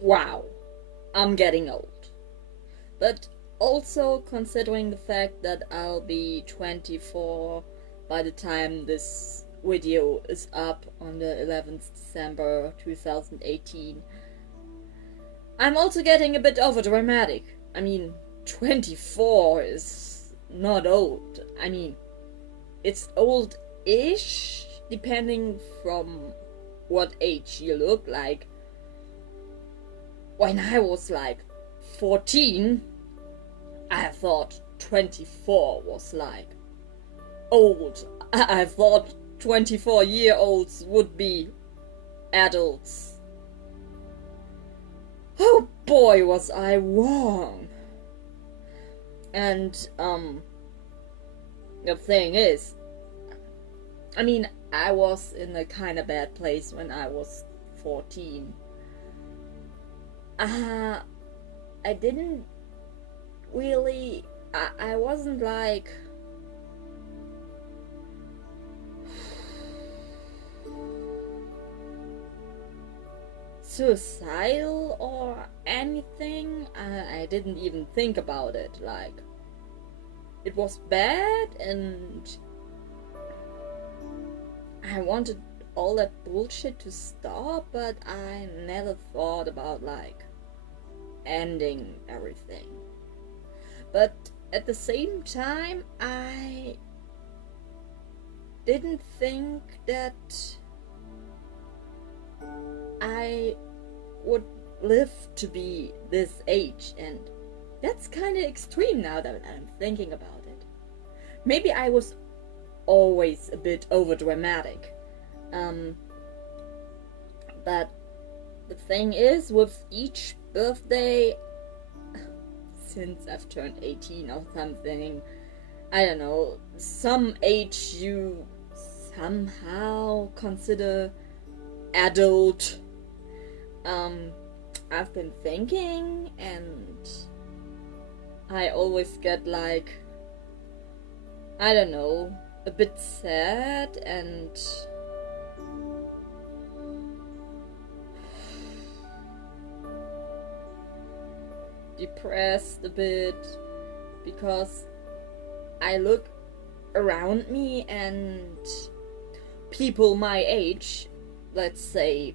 Wow, I'm getting old. But also considering the fact that I'll be 24 by the time this video is up on the 11th December 2018, I'm also getting a bit overdramatic. I mean, 24 is not old. I mean, it's old-ish, depending from what age you look like. When I was like 14, I thought 24 was like old. I thought 24-year-olds would be adults. Oh boy, was I wrong. And the thing is, I mean, I was in a kind of bad place when I was 14. I didn't really, I wasn't like suicidal or anything. I didn't even think about it. Like, it was bad and I wanted all that bullshit to stop, but I never thought about like ending everything. But at the same time, I didn't think that I would live to be this age, and that's kind of extreme now that I'm thinking about it. Maybe I was always a bit overdramatic. But the thing is, with each birthday, since I've turned 18 or something, I don't know, some age you somehow consider adult, I've been thinking, and I always get like, I don't know, a bit sad and depressed a bit, because I look around me and people my age, let's say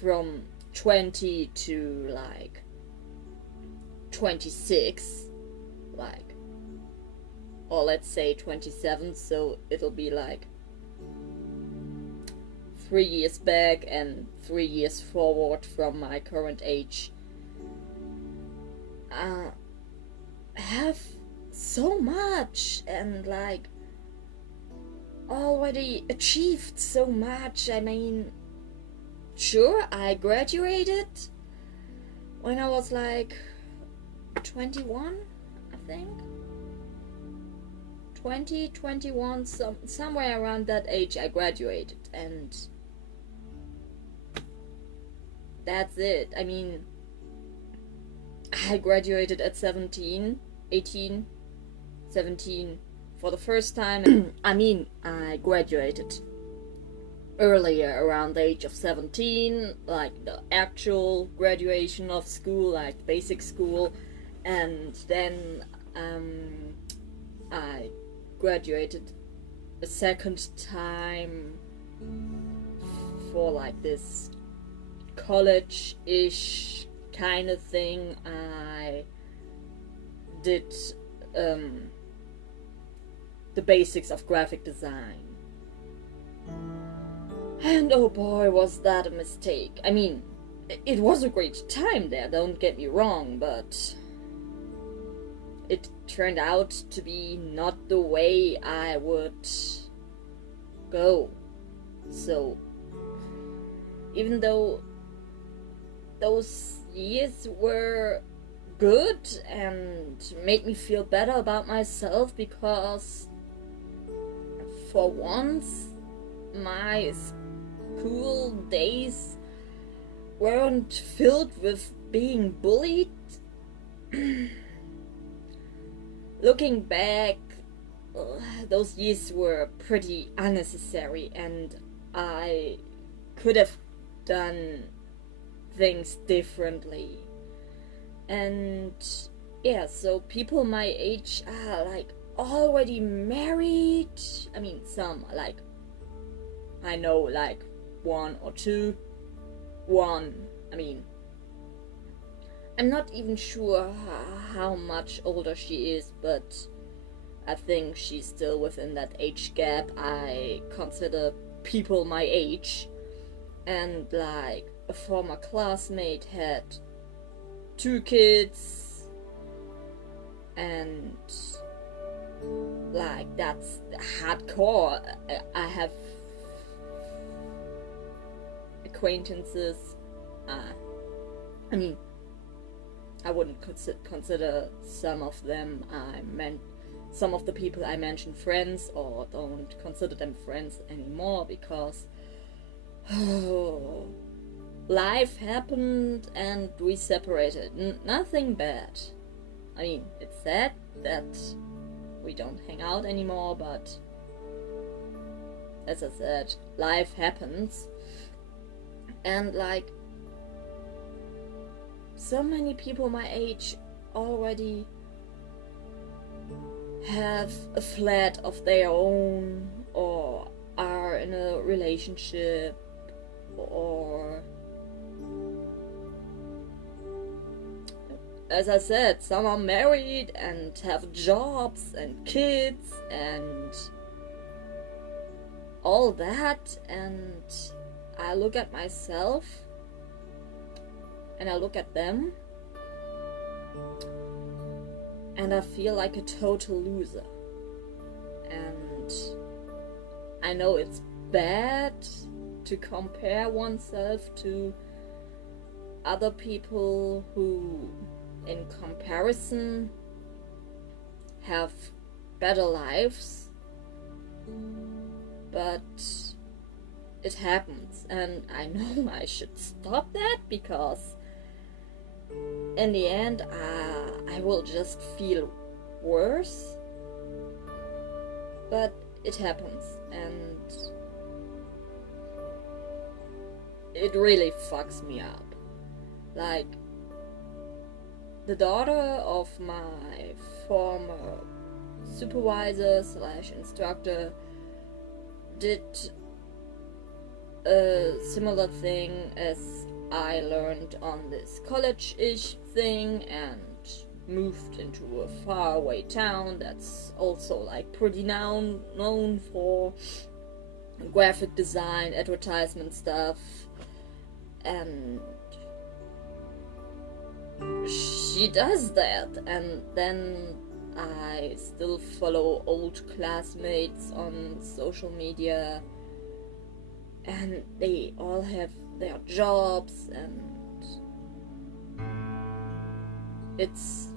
from 20 to like 26, like, or let's say 27, so it'll be like 3 years back and 3 years forward from my current age. Have so much and like already achieved so much. I mean, sure, I graduated when I was like 21, I think. 20, 21, somewhere around that age I graduated, and that's it. I mean, I graduated at 17, 18, 17 for the first time. I mean, I graduated earlier, around the age of 17, like the actual graduation of school, like basic school, and then I graduated a second time for like this college-ish kind of thing. I did the basics of graphic design, and oh boy, was that a mistake. I mean, it was a great time there, don't get me wrong, but it turned out to be not the way I would go. So even though those years were good and made me feel better about myself, because for once my school days weren't filled with being bullied. Looking back, those years were pretty unnecessary, and I could have done things differently. And yeah, so people my age are like already married. I mean, some like, I know like one or two. I mean, I'm not even sure how much older she is, but I think she's still within that age gap I consider people my age. And like a former classmate had 2 kids, and like that's hardcore. I have acquaintances. I mean, I wouldn't consider some of them some of the people I mentioned friends, or don't consider them friends anymore, because life happened and we separated. Nothing bad. I mean, it's sad that we don't hang out anymore, but as I said, life happens. And like, so many people my age already have a flat of their own, or are in a relationship, or as I said, some are married and have jobs and kids and all that. And I look at myself and I look at them and I feel like a total loser. And I know it's bad to compare oneself to other people who, in comparison, have better lives, but it happens, and I know I should stop that, because in the end I will just feel worse. But it happens, and it really fucks me up. Like, the daughter of my former supervisor / instructor did a similar thing as I learned on this college-ish thing, and moved into a faraway town that's also like pretty known for graphic design, advertisement stuff, and she does that. And then I still follow old classmates on social media, and they all have their jobs, and it's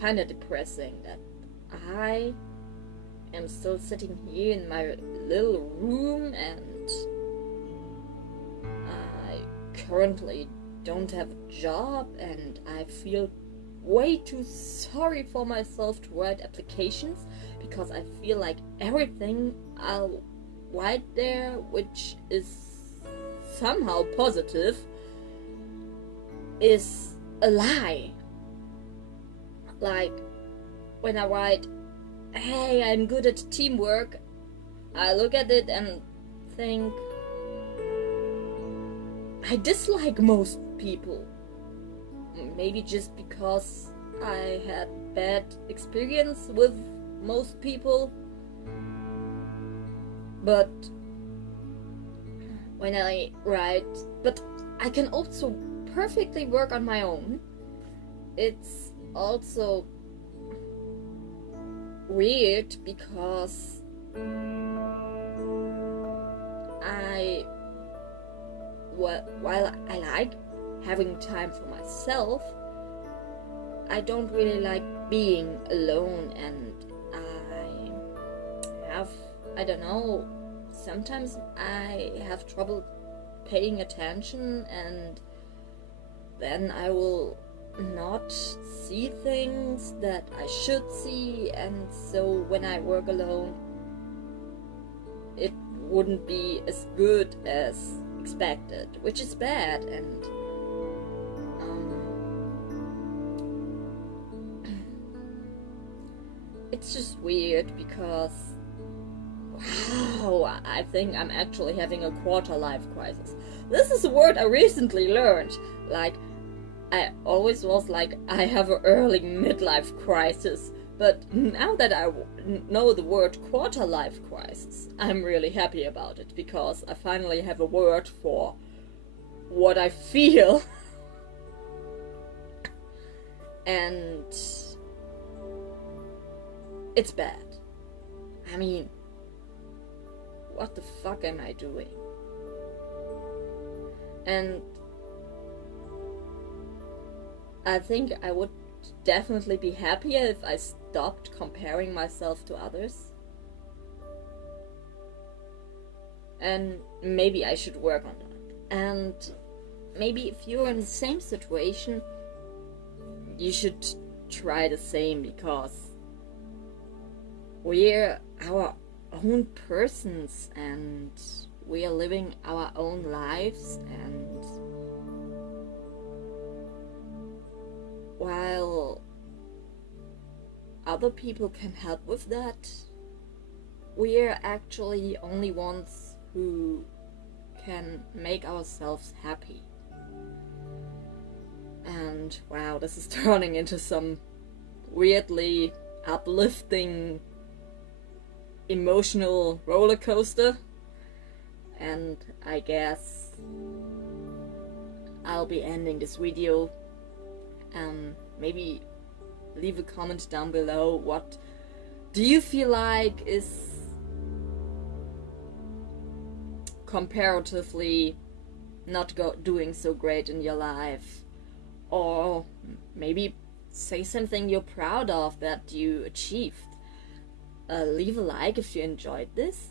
kind of depressing that I am still sitting here in my little room, and I currently don't have a job, and I feel way too sorry for myself to write applications, because I feel like everything I'll write there, which is somehow positive, is a lie. Like, when I write, hey, I'm good at teamwork, I look at it and think, I dislike most people. Maybe just because I had bad experience with most people. But when I write, but I can also perfectly work on my own, it's also weird, because while I like having time for myself, I don't really like being alone, and I don't know, sometimes I have trouble paying attention, and then I will not see things that I should see, and so when I work alone, it wouldn't be as good as expected, which is bad. And it's just weird because, wow, I think I'm actually having a quarter-life crisis. This is a word I recently learned. Like, I always was like, I have an early midlife crisis. But now that I know the word quarter-life crisis, I'm really happy about it, because I finally have a word for what I feel. And it's bad. I mean, what the fuck am I doing? And I think I would definitely be happier if I stopped comparing myself to others. And maybe I should work on that. And maybe if you're in the same situation, you should try the same, because we're our own persons and we are living our own lives, and while other people can help with that, we're actually only ones who can make ourselves happy. And wow, this is turning into some weirdly uplifting emotional roller coaster, and I guess I'll be ending this video. Maybe leave a comment down below. What do you feel like is comparatively not doing so great in your life? Or maybe say something you're proud of that you achieved. Leave a like if you enjoyed this.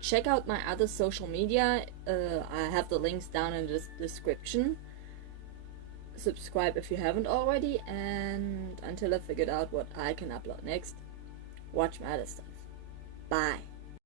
Check out my other social media. I have the links down in the description. Subscribe if you haven't already, and until I figured out what I can upload next, watch my other stuff. Bye.